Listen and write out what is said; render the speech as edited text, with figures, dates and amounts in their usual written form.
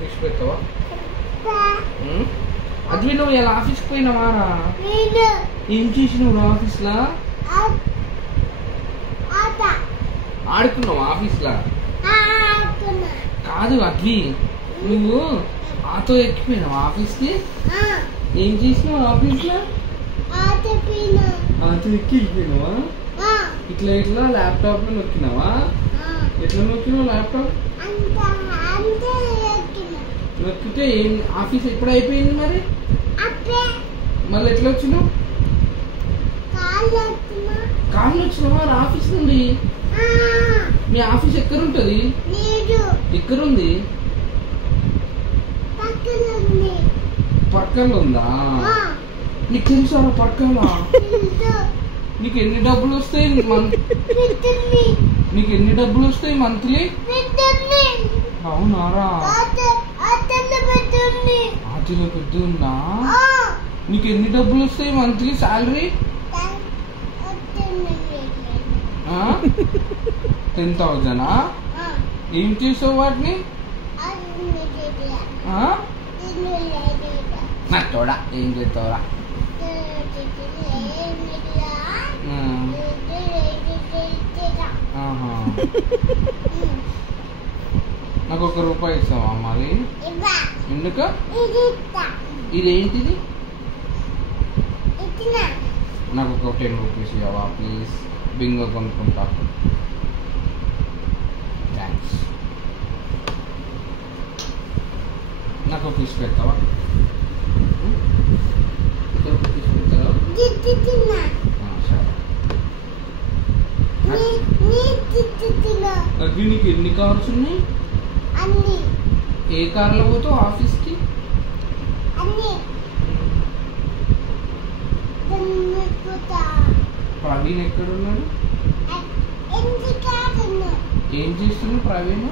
Kiss పెట్టావా? అది నువ్వు ఇలా ఆఫీస్కి పోయినావారా? ఏం చేసినావు ఆఫీస్లా? ఆడుకున్నావు ఆఫీస్లా? కాదు అద్వి, నువ్వు ఆటో ఎక్కిపోయినావు ఆఫీస్కి? ఏం చేసినావు ఆఫీస్లో? ఆటో ఎక్కి వెళ్ళిపోయినావా? ఇట్లా ఇట్లా ల్యాప్టాప్ లో నొక్కినావా? ఎట్లా నొక్కినావు ల్యాప్టాప్? నొక్కితే ఏం ఆఫీస్ ఎప్పుడు అయిపోయింది మరి? మళ్ళీ ఎట్లా వచ్చినావు? కాళ్ళు వచ్చినావా ఆఫీస్ నుండి? మీ ఆఫీస్ ఎక్కడుంటది? ఎక్కడుంది? పక్కన ఉందా? నీకు తెలుసా పక్కన? నీకు ఎన్ని డబ్బులు వస్తాయి? నీకు ఎన్ని డబ్బులు వస్తాయి మంత్లీ? అవునారా? ఆటిలో పెద్ద ఉందా? నీకు ఎన్ని డబ్బులు వస్తాయి మంత్లీ శాలరీ? 10,000? ఏం చేసావు వాటిని? నాకు తోడా ఏం చేస్తావురా? నాకు ₹1 ఇస్తావా మరి? ఎందుకు? ఇదేంటిది? నాకు ఒక ₹10 ఇవ్వవా ప్లీజ్? బింగో కొనుక్కుంటా. థ్యాంక్స్. నాకు ఒక కిస్ పెడతావా? అవి నీకు ఎన్ని కార్స్ ఉన్నాయి? ఏ కార్లో పోతావు ఆఫీస్కి? ప్రవీణ్ ఎక్కడున్నాడు? ఏం చేస్తున్నావు ప్రవీణ్?